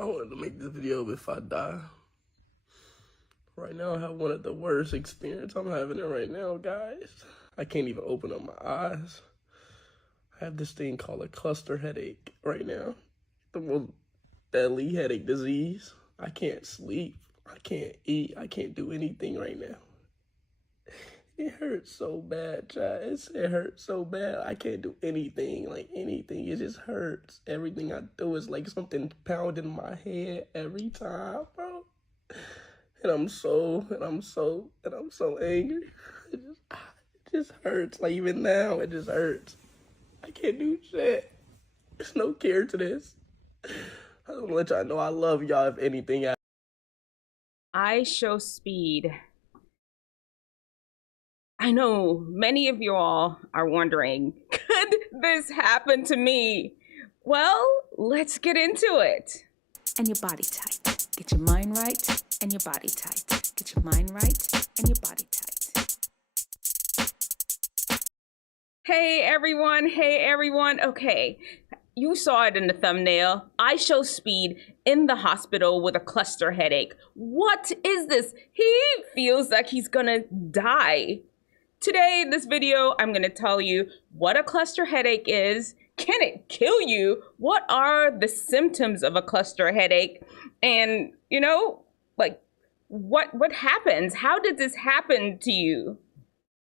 I wanted to make this video if I die. Right now, I have one of the worst experiences I'm having it right now, guys. I can't even open up my eyes. I have this thing called a cluster headache right now. The most deadly headache disease. I can't sleep. I can't eat. I can't do anything right now. It hurts so bad, guys. It hurts so bad. I can't do anything, like anything. It just hurts. Everything I do is like something pounding my head every time, bro. And I'm so angry. It just hurts. Like even now, it just hurts. I can't do shit. There's no care to this. I just want to let y'all know I love y'all if anything. IShowSpeed. I know many of you all are wondering, could this happen to me? Well, let's get into it. And your body tight. Get your mind right and your body tight. Get your mind right and your body tight. Hey everyone. Okay, you saw it in the thumbnail. IShowSpeed in the hospital with a cluster headache. What is this? He feels like he's gonna die. Today in this video, I'm gonna tell you what a cluster headache is. Can it kill you? What are the symptoms of a cluster headache? And you know, like what happens? How did this happen to you?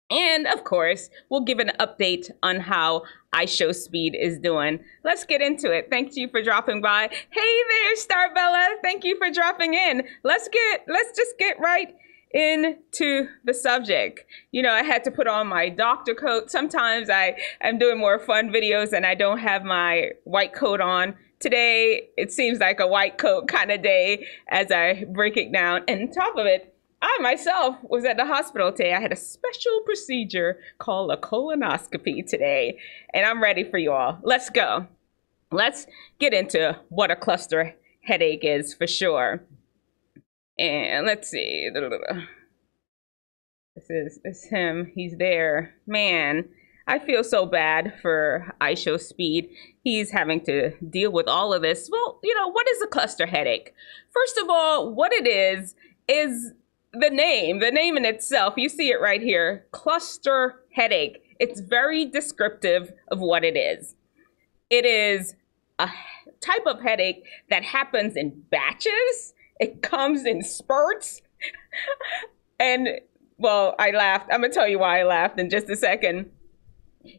And of course, we'll give an update on how IShowSpeed is doing. Let's get into it. Thank you for dropping by. Hey there, Starbella. Thank you for dropping in. Let's just get right into the subject. You know, I had to put on my doctor coat. Sometimes I'm doing more fun videos and I don't have my white coat on. Today, it seems like a white coat kind of day as I break it down. And on top of it, I myself was at the hospital today. I had a special procedure called a colonoscopy today, and I'm ready for you all. Let's go. Let's get into what a cluster headache is for sure. And let's see. This is him. He's there. Man, I feel so bad for IShowSpeed. He's having to deal with all of this. Well, you know, what is a cluster headache? First of all, what it is the name in itself. You see it right here, cluster headache. It's very descriptive of what it is. It is a type of headache that happens in batches. It comes in spurts. And well, I laughed. I'm gonna tell you why I laughed in just a second.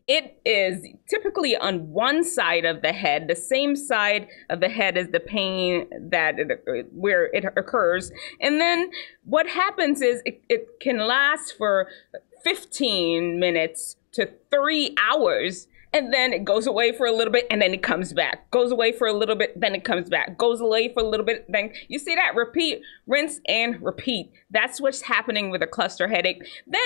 It is typically on one side of the head, the same side of the head as the pain where it occurs. And then what happens is it can last for 15 minutes to 3 hours. And then it goes away for a little bit and then it comes back. Goes away for a little bit, then it comes back. Goes away for a little bit, then you see that? Repeat, rinse and repeat. That's what's happening with a cluster headache. Then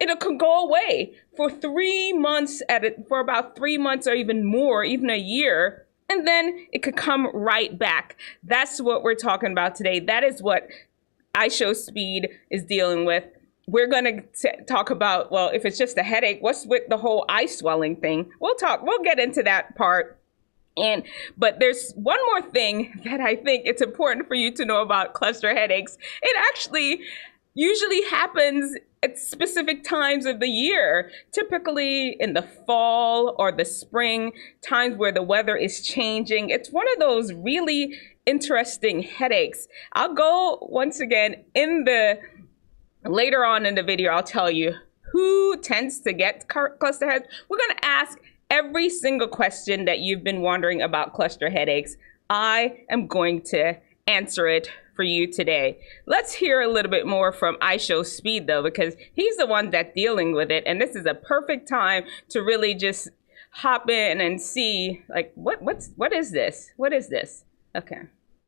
it can go away for 3 months for about 3 months or even more, even a year. And then it could come right back. That's what we're talking about today. That is what IShowSpeed is dealing with. We're going to talk about, well, if it's just a headache, what's with the whole eye swelling thing? We'll get into that part. But there's one more thing that I think it's important for you to know about cluster headaches. It actually usually happens at specific times of the year, typically in the fall or the spring, times where the weather is changing. It's one of those really interesting headaches. I'll go once again later on in the video, I'll tell you who tends to get cluster headaches. We're going to ask every single question that you've been wondering about cluster headaches. I am going to answer it for you today. Let's hear a little bit more from IShowSpeed though, because he's the one that's dealing with it. And this is a perfect time to really just hop in and see, like, what is this? What is this? Okay.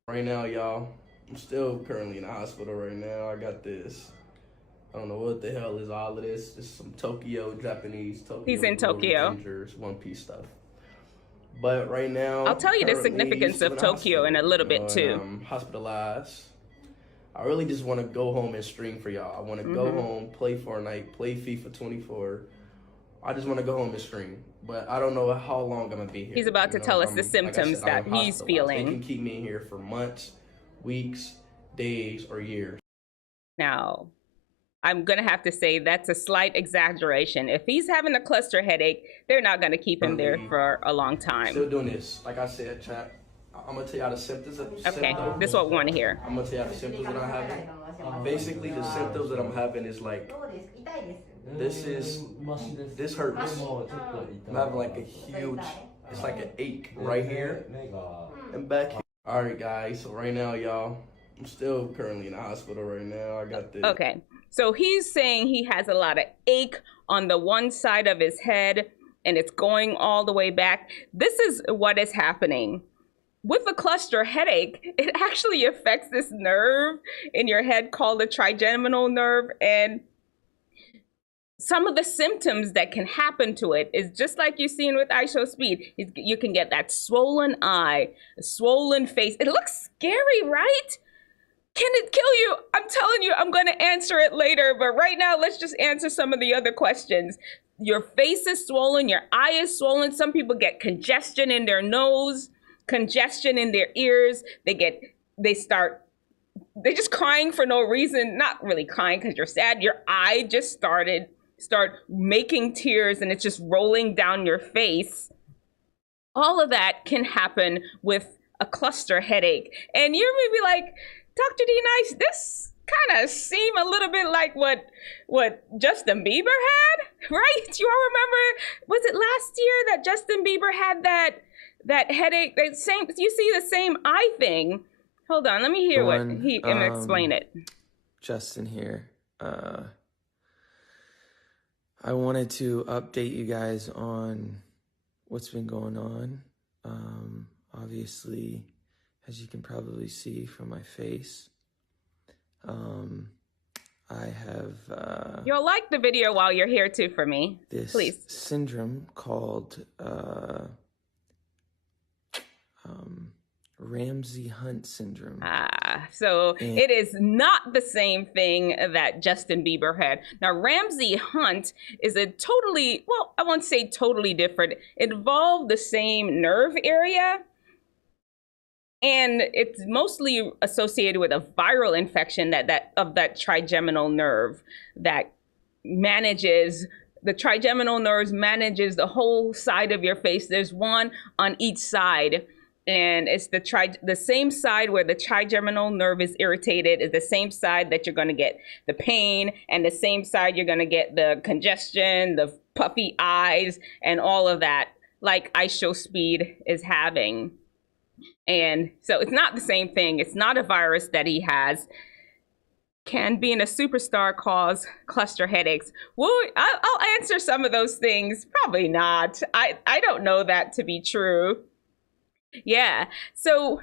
Right now, y'all, I'm still currently in the hospital right now. I got this. I don't know what the hell is all of this. This is some Japanese Tokyo. He's in Tokyo. Rangers, One Piece stuff. But right now, I'll tell you the significance of Tokyo in a little bit too. I'm hospitalized. I really just want to go home and stream for y'all. I want to go home, play Fortnite, play FIFA 24. I just want to go home and stream. But I don't know how long I'm going to be here. He's about to tell us the symptoms that he's feeling. They can keep me in here for months, weeks, days, or years. Now, I'm going to have to say that's a slight exaggeration. If he's having a cluster headache, they're not going to keep him there for a long time. Still doing this. Like I said, chat, I'm going to tell you the symptoms. Okay, this is what we want to hear. I'm going to tell you the symptoms that I'm having. Basically, the symptoms that I'm having is like, this hurts. I'm having like a huge, it's like an ache right here and back here. All right, guys, so right now, y'all, I'm still currently in the hospital right now. I got this. Okay, so he's saying he has a lot of ache on the one side of his head, and it's going all the way back. This is what is happening. With a cluster headache, it actually affects this nerve in your head called the trigeminal nerve, and some of the symptoms that can happen to it is just like you've seen with IShowSpeed. You can get that swollen eye, a swollen face. It looks scary, right? Can it kill you? I'm telling you, I'm going to answer it later. But right now, let's just answer some of the other questions. Your face is swollen. Your eye is swollen. Some people get congestion in their nose, congestion in their ears. They're just crying for no reason. Not really crying because you're sad. Your eye just start making tears and it's just rolling down your face. All of that can happen with a cluster headache. And you're maybe like, Dr. D Nice, this kind of seem a little bit like what Justin Bieber had, right? You all remember, was it last year that Justin Bieber had that headache? You see the same eye thing. Hold on, let me hear what he can explain it. Justin here. I wanted to update you guys on what's been going on. Obviously, as you can probably see from my face, I have... You'll like the video while you're here too for me, this please. Syndrome called Ramsay-Hunt syndrome. So it is not the same thing that Justin Bieber had. Now, Ramsay-Hunt is a totally, well, I won't say totally different. It involved the same nerve area, and it's mostly associated with a viral infection of that trigeminal nerve that manages. The trigeminal nerves manages the whole side of your face. There's one on each side. And it's the same side where the trigeminal nerve is irritated is the same side that you're going to get the pain, and the same side you're going to get the congestion, the puffy eyes, and all of that, like IShowSpeed is having. And so it's not the same thing. It's not a virus that he has. Can being a superstar cause cluster headaches? Well, I'll answer some of those things. Probably not. I don't know that to be true. Yeah, so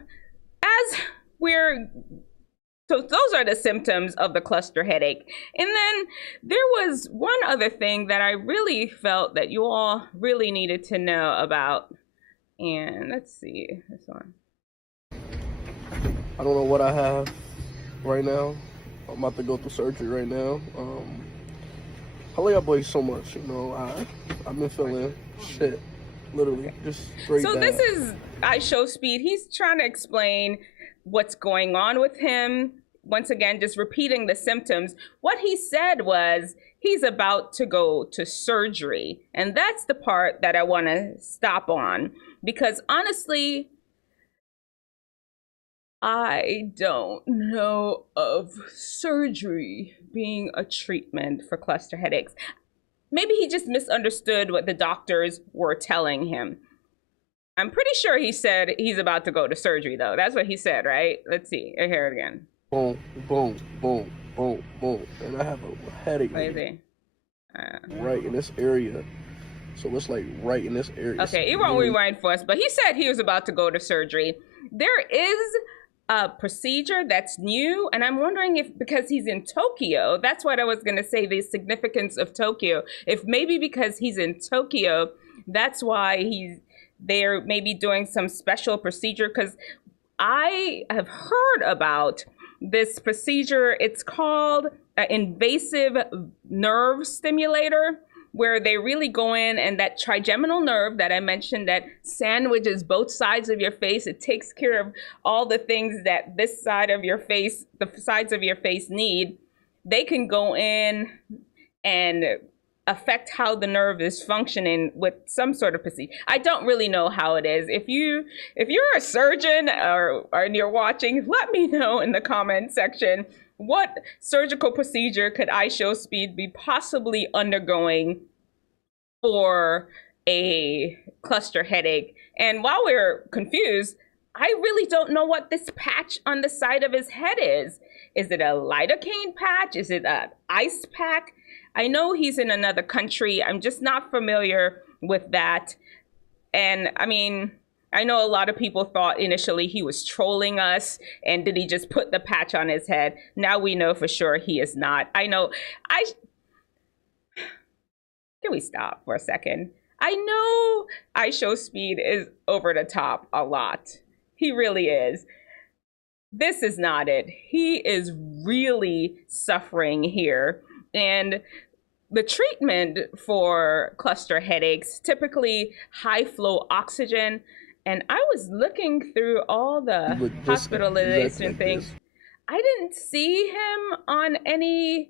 those are the symptoms of the cluster headache. And then there was one other thing that I really felt that you all really needed to know about. And let's see this one. I don't know what I have right now. I'm about to go through surgery right now. I love y'all boys so much, you know. I've been feeling shit. Literally, just straight down. This is IShowSpeed. He's trying to explain what's going on with him. Once again, just repeating the symptoms. What he said was he's about to go to surgery. And that's the part that I want to stop on. Because honestly, I don't know of surgery being a treatment for cluster headaches. Maybe he just misunderstood what the doctors were telling him. I'm pretty sure he said he's about to go to surgery, though. That's what he said, right? Let's see. I hear it again. Boom, boom, boom, boom, boom. And I have a headache. Crazy. Right in this area. So it's like right in this area. Okay, he won't rewind for us, but he said he was about to go to surgery. There is a procedure that's new, and I'm wondering if because he's in Tokyo, that's what I was going to say, the significance of Tokyo. If maybe because he's in Tokyo, that's why they're maybe doing some special procedure, because I have heard about this procedure. It's called an invasive nerve stimulator. where they really go in, and that trigeminal nerve that I mentioned that sandwiches both sides of your face, it takes care of all the things that this side of your face, the sides of your face need. They can go in and affect how the nerve is functioning with some sort of procedure. I don't really know how it is. If you're a surgeon or you're watching, let me know in the comment section, what surgical procedure could IShowSpeed be possibly undergoing for a cluster headache? And while we're confused, I really don't know what this patch on the side of his head is. Is it a lidocaine patch? Is it an ice pack? I know he's in another country. I'm just not familiar with that. And I mean, I know a lot of people thought initially he was trolling us, and did he just put the patch on his head? Now we know for sure he is not. I know, can we stop for a second? I know IShowSpeed is over the top a lot. He really is. This is not it. He is really suffering here. And the treatment for cluster headaches, typically high flow oxygen. And I was looking through all the hospitalization things. I didn't see him on any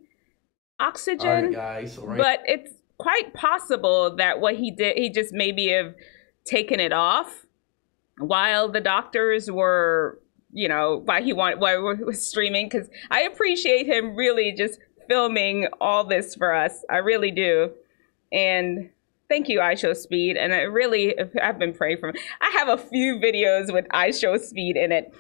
oxygen, all right, guys, all right. But it's quite possible that what he did, he just maybe have taken it off while the doctors were, you know, while he was streaming, because I appreciate him really just filming all this for us. I really do. And thank you, IShowSpeed. And I've been praying for him. I have a few videos with IShowSpeed in it.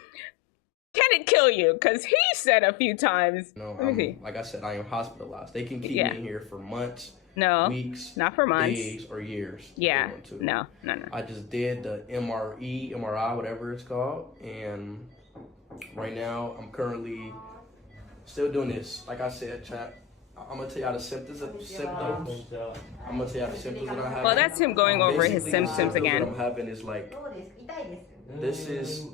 Can it kill you? Because he said a few times. No, like I said, I am hospitalized. They can keep me in here for months, weeks, not for months, days, or years. Yeah, no. I just did the MRI, whatever it's called. And right now, I'm currently still doing this. Like I said, chat, I'm gonna tell you how the symptoms. I'm gonna tell you how the symptoms that I have. Well, that's him going over his symptoms again. What I'm having is like, this is.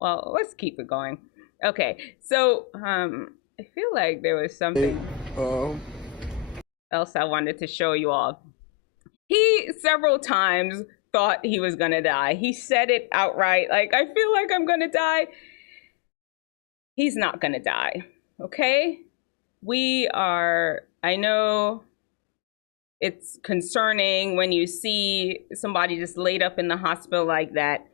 Well, let's keep it going. Okay, so I feel like there was something else I wanted to show you all. He several times thought he was gonna die. He said it outright, like, I feel like I'm gonna die. He's not gonna die. Okay, I know it's concerning when you see somebody just laid up in the hospital like that.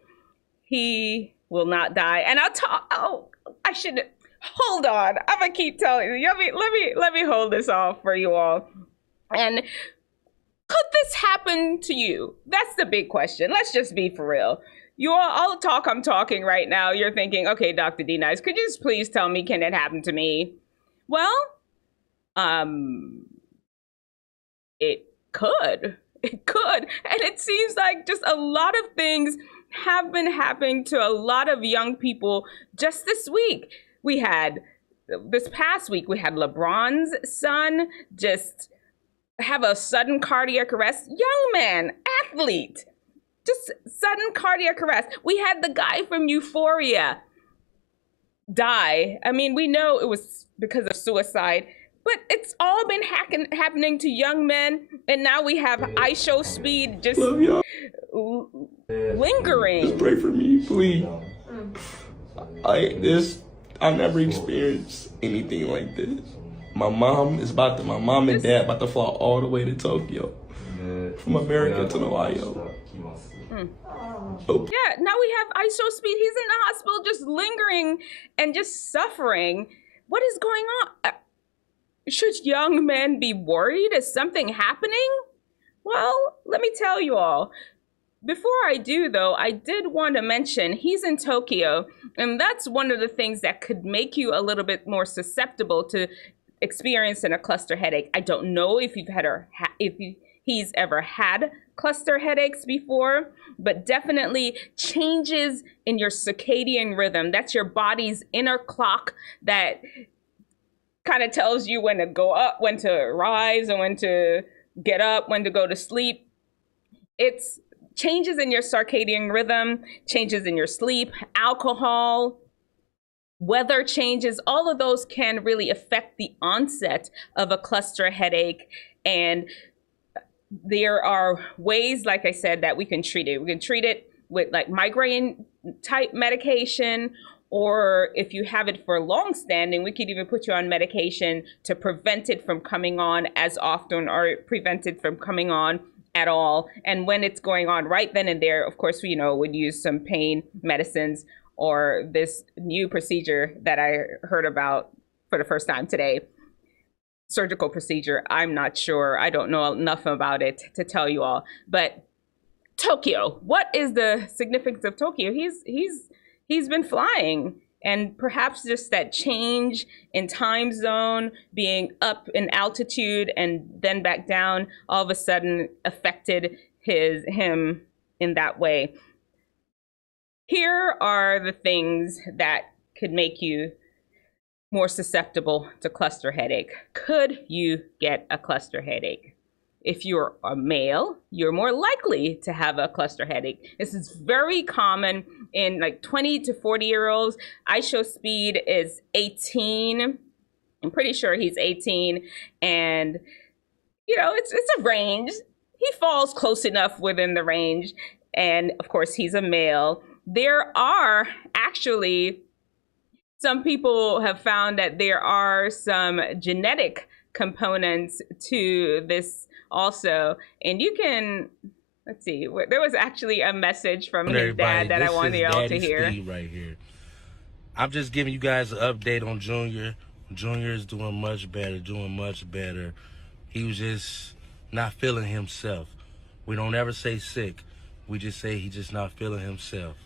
He will not die. And I should, hold on. I'm gonna keep telling you. Let me hold this off for you all. And could this happen to you? That's the big question. Let's just be for real. You all the talk I'm talking right now, you're thinking, okay, Dr. D Nice, could you just please tell me, can it happen to me? Well, it could. It could. And it seems like just a lot of things have been happening to a lot of young people just this week. This past week, we had LeBron's son just have a sudden cardiac arrest. Young man, athlete. Just sudden cardiac arrest. We had the guy from Euphoria die. I mean, we know it was because of suicide, but it's all been happening to young men. And now we have IShowSpeed just lingering. Just pray for me, please. I never experienced anything like this. My mom and dad about to fly all the way to Tokyo from America to Ohio. Yeah, now we have IShowSpeed. He's in the hospital just lingering and just suffering. What is going on? Should young men be worried? Is something happening? Well, let me tell you all. Before I do, though, I did want to mention he's in Tokyo, and that's one of the things that could make you a little bit more susceptible to experiencing a cluster headache. I don't know if he's ever had cluster headaches before, but definitely changes in your circadian rhythm. That's your body's inner clock that kind of tells you when to go up, when to rise, and when to get up, when to go to sleep. It's changes in your circadian rhythm, changes in your sleep, alcohol, weather changes, all of those can really affect the onset of a cluster headache. And there are ways, like I said, that we can treat it. We can treat it with like migraine type medication, or if you have it for long standing, we could even put you on medication to prevent it from coming on as often, or prevent it from coming on at all. And when it's going on right then and there, of course, we would use some pain medicines, or this new procedure that I heard about for the first time today, surgical procedure. I'm not sure. I don't know enough about it to tell you all. But Tokyo, what is the significance of Tokyo? He's been flying, and perhaps just that change in time zone, being up in altitude and then back down, all of a sudden affected him in that way. Here are the things that could make you more susceptible to cluster headache. Could you get a cluster headache? If you're a male, you're more likely to have a cluster headache. This is very common in like 20 to 40-year-olds. IShowSpeed is 18. I'm pretty sure he's 18. And, it's a range. He falls close enough within the range. And of course, he's a male. There are actually, some people have found that there are some genetic components to this also. And you can, let's see, there was actually a message from his dad that I wanted y'all to hear. Steve right here. I'm just giving you guys an update on Junior. Junior is doing much better. He was just not feeling himself. We don't ever say sick. We just say he's just not feeling himself.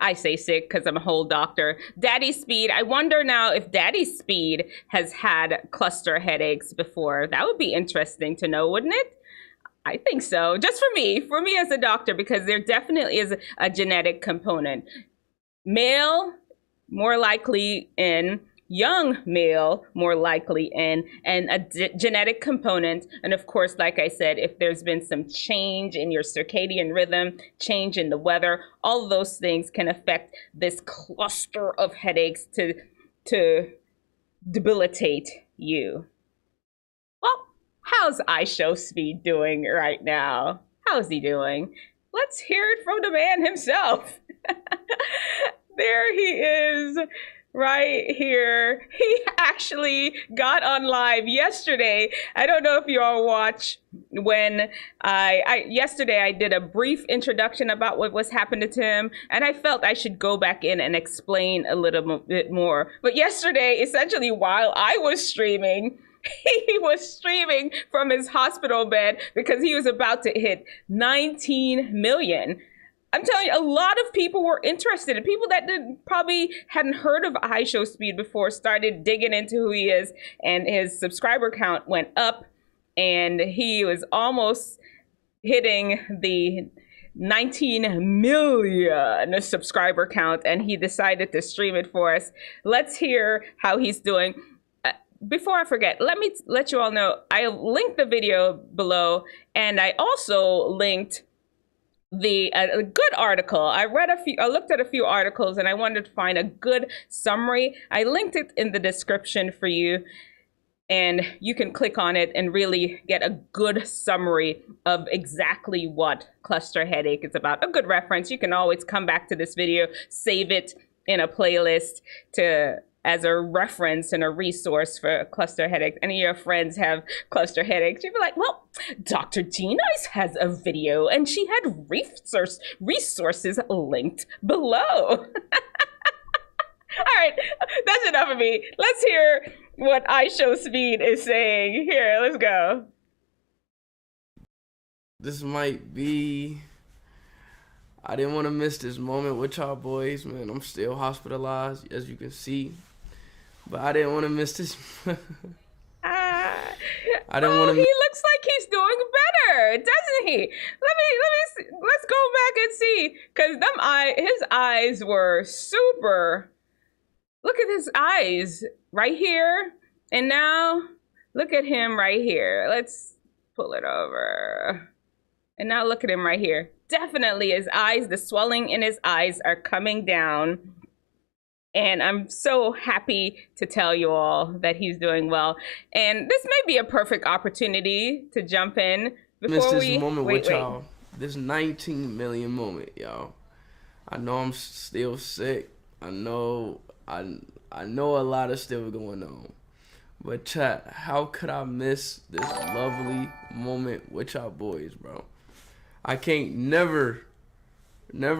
I say sick because I'm a whole doctor. Daddy Speed, I wonder now if Daddy Speed has had cluster headaches before. That would be interesting to know, wouldn't it? I think so. Just for me as a doctor, because there definitely is a genetic component. Male, more likely in. Young male, more likely in, and a genetic component. And of course, like I said, if there's been some change in your circadian rhythm, change in the weather, all of those things can affect this cluster of headaches to debilitate you. Well, how's IShowSpeed doing right now? How's he doing? Let's hear it from the man himself. There he is. Right here. He actually got on live yesterday. I don't know if you all watch when yesterday I did a brief introduction about what was happening to him, and I felt I should go back in and explain a little bit more. But yesterday, essentially while I was streaming, he was streaming from his hospital bed because he was about to hit 19 million. I'm telling you, a lot of people were interested. And people that probably hadn't heard of IShowSpeed before started digging into who he is, and his subscriber count went up, and he was almost hitting the 19 million subscriber count, and he decided to stream it for us. Let's hear how he's doing. Before I forget, let me let you all know, I linked the video below, and I also linked a good article. I looked at a few articles, and I wanted to find a good summary. I linked it in the description for you, and you can click on it and really get a good summary of exactly what cluster headache is about. A good reference. You can always come back to this video, save it in a playlist as a reference and a resource for cluster headaches. Any of your friends have cluster headaches, you'd be like, well, Dr. Gina has a video, and she had resources linked below. All right, that's enough of me. Let's hear what IShowSpeed is saying. Here, let's go. This might be... I didn't want to miss this moment with y'all boys, man. I'm still hospitalized, as you can see. But I didn't want to miss this. I didn't want to. He looks like he's doing better, doesn't he? Let me see. Let's go back and see, because his eyes were super. Look at his eyes right here, and now look at him right here. Let's pull it over, and now look at him right here. Definitely his eyes, the swelling in his eyes are coming down. And I'm so happy to tell you all that he's doing well. And this may be a perfect opportunity to jump in Miss before this we moment wait, with y'all. This 19 million moment, y'all. I know I'm still sick. I know a lot is still going on. But chat, how could I miss this lovely moment with y'all boys, bro? I can't never miss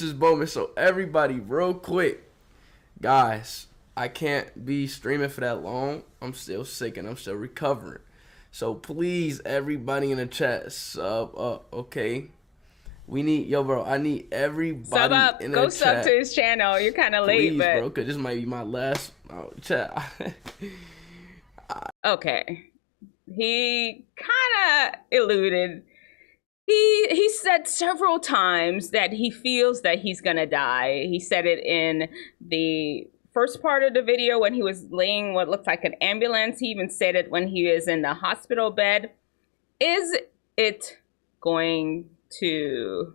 this moment. So everybody, real quick, guys, I can't be streaming for that long. I'm still sick and I'm still recovering. So please, everybody in the chat, sub up, okay? We need, yo, bro, I need everybody sub up, in go the sub chat. to his channel. You're kind of late, Please, but bro, because this might be my last chat. okay. He kind of eluded. He said several times that he feels that he's gonna die. He said it in the first part of the video when he was laying what looked like an ambulance. He even said it when he was in the hospital bed. Is it going to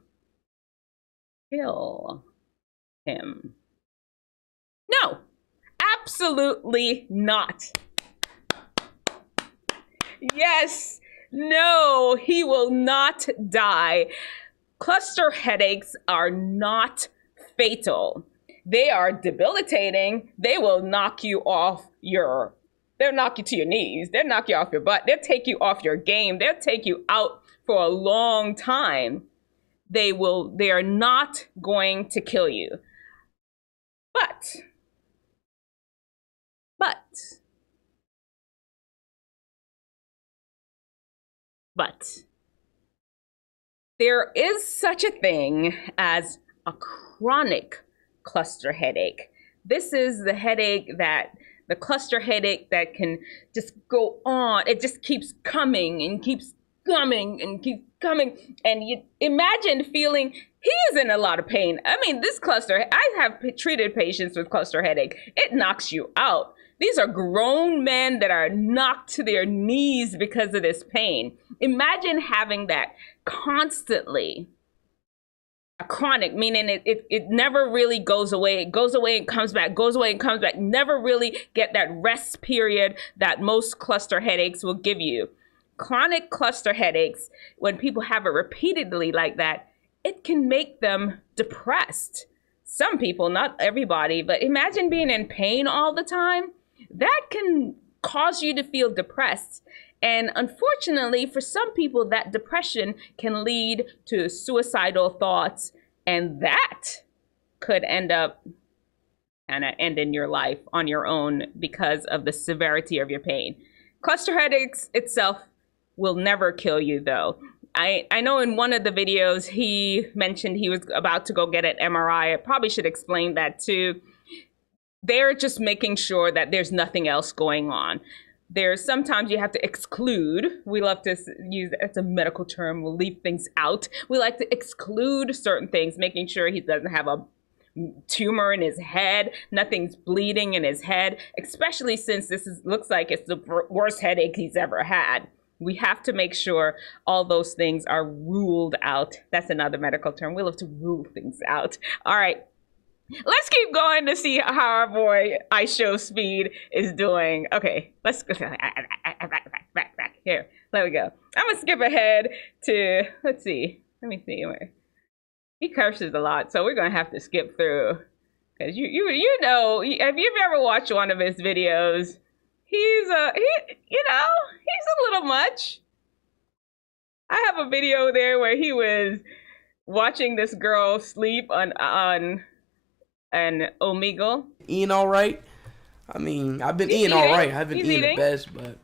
kill him? No, absolutely not. Yes, no, he will not die. Cluster headaches are not fatal. They are debilitating. They will knock you off they'll knock you to your knees. They'll knock you off your butt. They'll take you off your game. They'll take you out for a long time. They are not going to kill you. But there is such a thing as a chronic cluster headache. This is the cluster headache that can just go on. It just keeps coming and keeps coming and keeps coming. And you imagine feeling, he is in a lot of pain. I mean, I have treated patients with cluster headache. It knocks you out. These are grown men that are knocked to their knees because of this pain. Imagine having that constantly. A chronic, meaning it never really goes away. It goes away and comes back, goes away and comes back. Never really get that rest period that most cluster headaches will give you. Chronic cluster headaches, when people have it repeatedly like that, it can make them depressed. Some people, not everybody, but imagine being in pain all the time. That can cause you to feel depressed. And unfortunately, for some people, that depression can lead to suicidal thoughts, and that could end up ending your life on your own because of the severity of your pain. Cluster headaches itself will never kill you, though. I know in one of the videos, he mentioned he was about to go get an MRI. I probably should explain that too. They're just making sure that there's nothing else going on. There's sometimes you have to exclude. We love to use, it's a medical term, we'll leave things out. We like to exclude certain things, making sure he doesn't have a tumor in his head, nothing's bleeding in his head, especially since looks like it's the worst headache he's ever had. We have to make sure all those things are ruled out. That's another medical term. We love to rule things out. All right. Let's keep going to see how our boy IShowSpeed is doing. Okay, let's go back here. There we go. I'm gonna skip ahead to, let's see. Let me see where he curses a lot, so we're gonna have to skip through. Cause you know, if you've ever watched one of his videos, he's a little much. I have a video there where he was watching this girl sleep on an Omegle. Eating all right. I mean, I've been eating all right. I haven't eaten the best, but.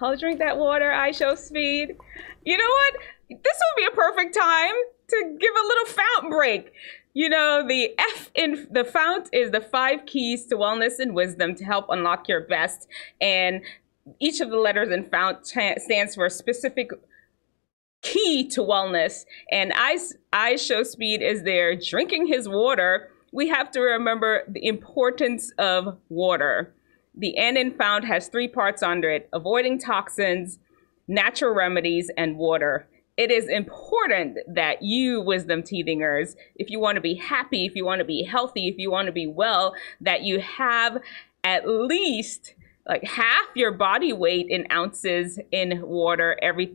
I'll drink that water, IShowSpeed. You know what? This would be a perfect time to give a little fount break. You know, the F in the fount is the 5 keys to wellness and wisdom to help unlock your best. And each of the letters in fount stands for a specific key to wellness. And IShowSpeed is there drinking his water. We have to remember the importance of water. The N in fount has 3 parts under it: avoiding toxins, natural remedies, and water. it is important that you, wisdom teethingers, if you want to be happy, if you want to be healthy, if you want to be well, that you have at least like half your body weight in ounces in water every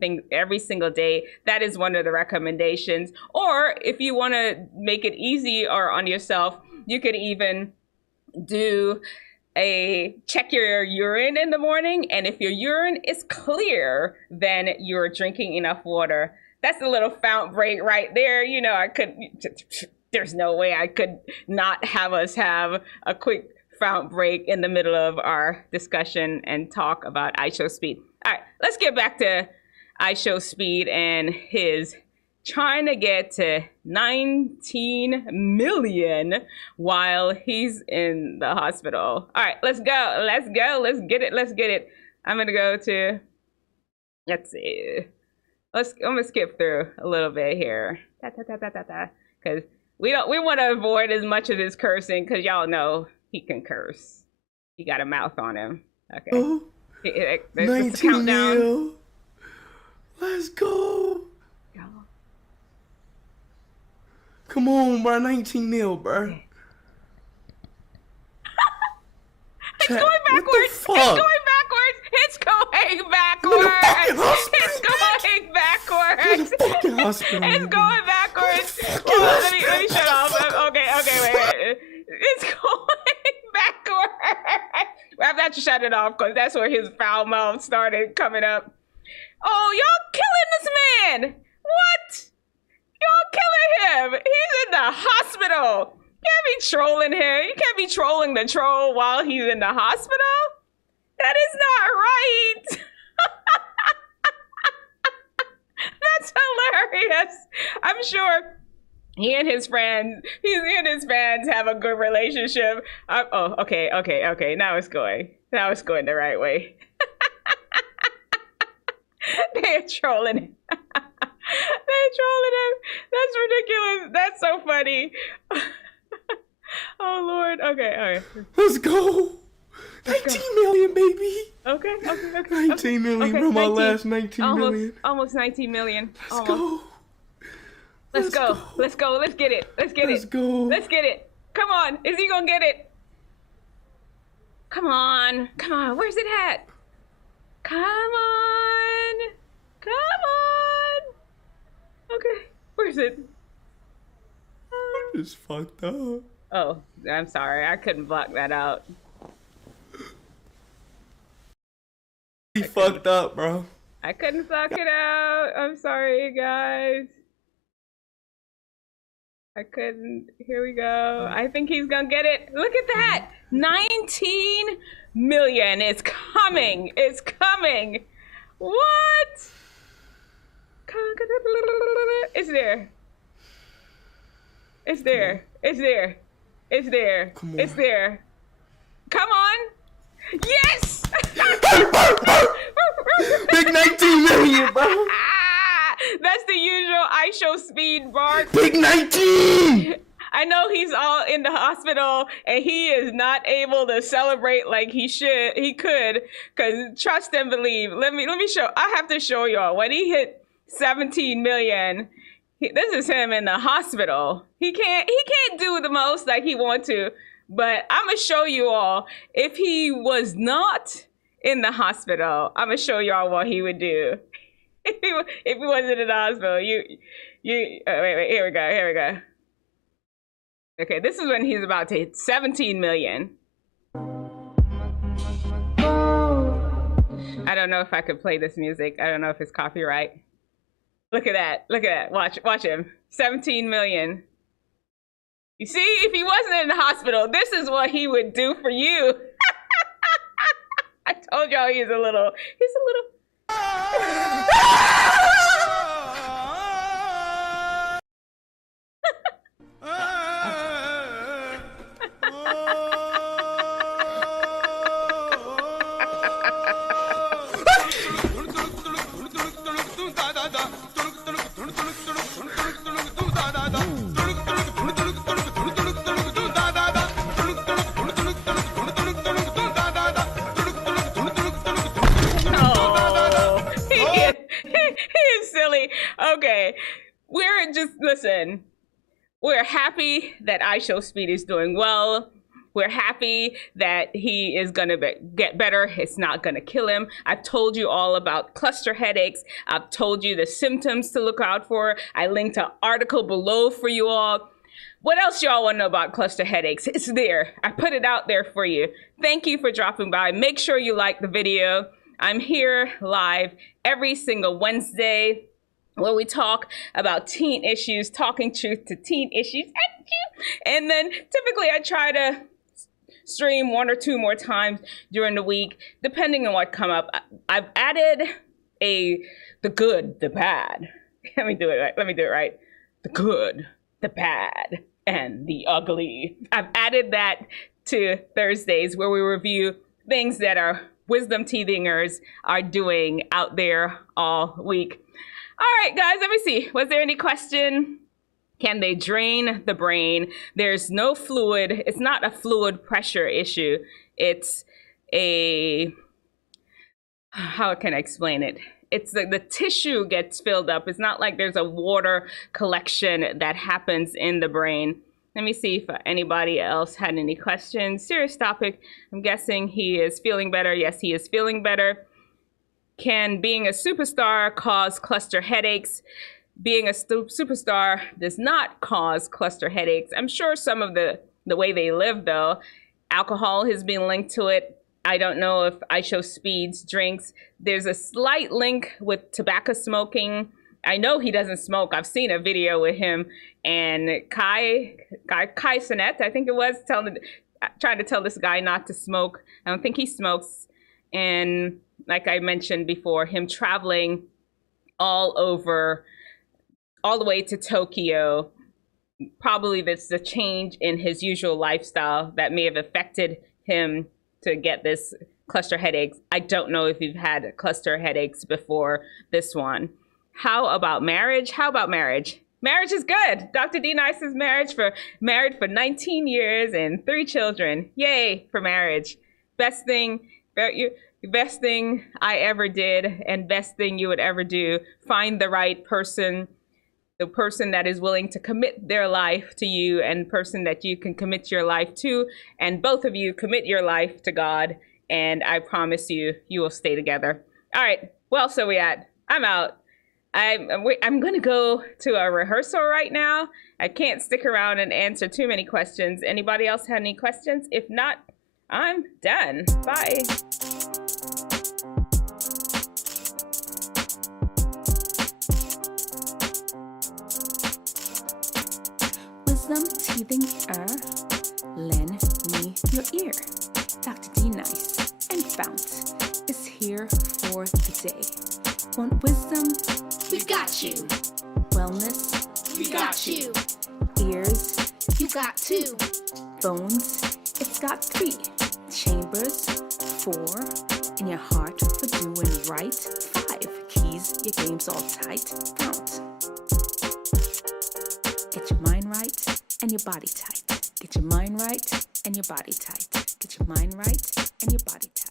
single day. That is one of the recommendations. Or if you want to make it easy or on yourself, you could even do check your urine in the morning, and if your urine is clear, then you're drinking enough water. That's a little fountain break right there. You know, there's no way I could not have us have a quick fountain break in the middle of our discussion and talk about IShowSpeed. All right, let's get back to IShowSpeed and his trying to get to 19 million while he's in the hospital. All right, let's go. Let's get it. I'm gonna go to, let's see. I'm gonna skip through a little bit here. Because we want to avoid as much of his cursing, because y'all know he can curse. He got a mouth on him. Okay. Oh, There's 19 countdown. mil. Let's go. Come on, bro. 19 mil, bro. It's going backwards. It's going backwards. It's going backwards. It's going backwards. It's going backwards. Well, let me shut off. Okay, wait. It's going backwards. I have to shut it off because that's where his foul mouth started coming up. Oh, y'all killing this man. What? Y'all killing him. He's in the hospital. You can't be trolling him. You can't be trolling the troll while he's in the hospital. That is not right. That's hilarious. I'm sure he and his fans have a good relationship. Okay. Now it's going the right way. They're trolling him. They're trolling him. That's ridiculous. That's so funny. Oh Lord. Okay. Let's go. 19 million, baby. Okay. 19 million, bro. My last 19 million. Almost 19 million. Let's go. Let's go. Let's get it. Let's get it. Come on. Is he gonna get it? Come on. Where's it at? Come on. Okay. Where's it? It's fucked up. Oh, I'm sorry. I couldn't block that out. He fucked up, bro. I couldn't block it out. I'm sorry, guys. I couldn't. Here we go. I think he's gonna get it. Look at that. 19 million. It's coming. What? It's there. Come on. Yes! Big 19 million, bro. That's the usual IShowSpeed bark. Big 19! I know he's all in the hospital and he is not able to celebrate like he could, because trust and believe. Let me show. I have to show y'all when he hit 17 million. This is him in the hospital. He can't do the most like he wants to, but I'm gonna show you all if he was not in the hospital. I'm gonna show y'all what he would do if he wasn't in the hospital. Wait, here we go. Okay, this is when he's about to hit 17 million. I don't know if I could play this music. I don't know if it's copyright. Look at that. Watch him. 17 million. You see, if he wasn't in the hospital, this is what he would do for you. I told y'all he's a little. listen, we're happy that IShowSpeed is doing well. We're happy that he is gonna get better. It's not gonna kill him. I've told you all about cluster headaches. I've told you the symptoms to look out for. I linked an article below for you all. What else y'all wanna know about cluster headaches? It's there. I put it out there for you. Thank you for dropping by. Make sure you like the video. I'm here live every single Wednesday where we talk about teen issues, talking truth to teen issues. And then typically I try to stream 1 or 2 more times during the week, depending on what come up. I've added the good, the bad. Let me do it right. The good, the bad, and the ugly. I've added that to Thursdays where we review things that our Wisdomteethingers are doing out there all week. All right, guys, let me see. Was there any question? Can they drain the brain? There's no fluid. It's not a fluid pressure issue. It's a, how can I explain it? It's the tissue gets filled up. It's not like there's a water collection that happens in the brain. Let me see if anybody else had any questions. Serious topic. I'm guessing he is feeling better. Yes, he is feeling better. Can being a superstar cause cluster headaches? Being a superstar does not cause cluster headaches. I'm sure some of the way they live, though. Alcohol has been linked to it. I don't know if IShowSpeed's drinks. There's a slight link with tobacco smoking. I know he doesn't smoke. I've seen a video with him and Kai Sinet, I think it was, trying to tell this guy not to smoke. I don't think he smokes. And like I mentioned before, him traveling all over, all the way to Tokyo. Probably that's a change in his usual lifestyle that may have affected him to get this cluster headaches. I don't know if you've had cluster headaches before this one. How about marriage? How about marriage? Marriage is good. Dr. D. Nice is married for 19 years and 3 children. Yay for marriage. Best thing I ever did and best thing you would ever do. Find the right person, the person that is willing to commit their life to you and person that you can commit your life to. And both of you commit your life to God. And I promise you, you will stay together. All right, well, so we at? I'm out. I'm going to go to a rehearsal right now. I can't stick around and answer too many questions. Anybody else had any questions? If not, I'm done. Bye. Wisdomteethinger, lend me your ear. Dr. D. Nice and Fount is here for the day. Want wisdom? We've got you. Wellness? We got you. Ears? You got 2. Phones? It's got 3. Chambers? 4. In your heart for doing right? 5. Keys? Your game's all tight? Fount. Get your mind right and your body tight. Get your mind right and your body tight. Get your mind right and your body tight.